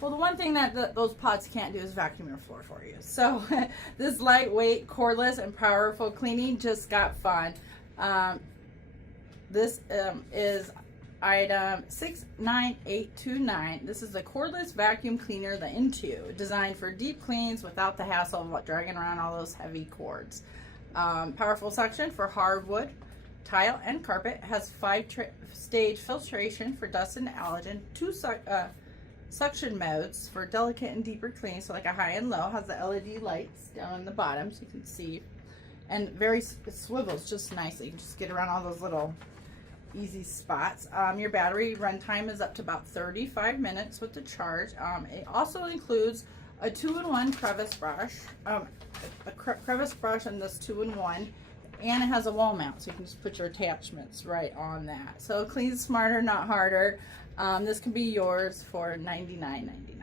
Well, the one thing that those pods can't do is vacuum your floor for you. So this lightweight, cordless, and powerful cleaning just got fun. This is item 69829. This is the cordless vacuum cleaner, the N2, designed for deep cleans without the hassle of dragging around all those heavy cords. Powerful suction for hardwood, tile, and carpet. Has 5-stage filtration for dust and allergen. 2 suction modes for delicate and deeper cleaning, so like a high and low. Has the LED lights down on the bottom so you can see, and it swivels just nicely. You can just get around all those little easy spots. Your battery runtime is up to about 35 minutes with the charge. It also includes a 2-in-1 crevice brush, a crevice brush, and this 2-in-1, and it has a wall mount, so you can just put your attachments right on that. So clean smarter, not harder. This can be yours for $99.99.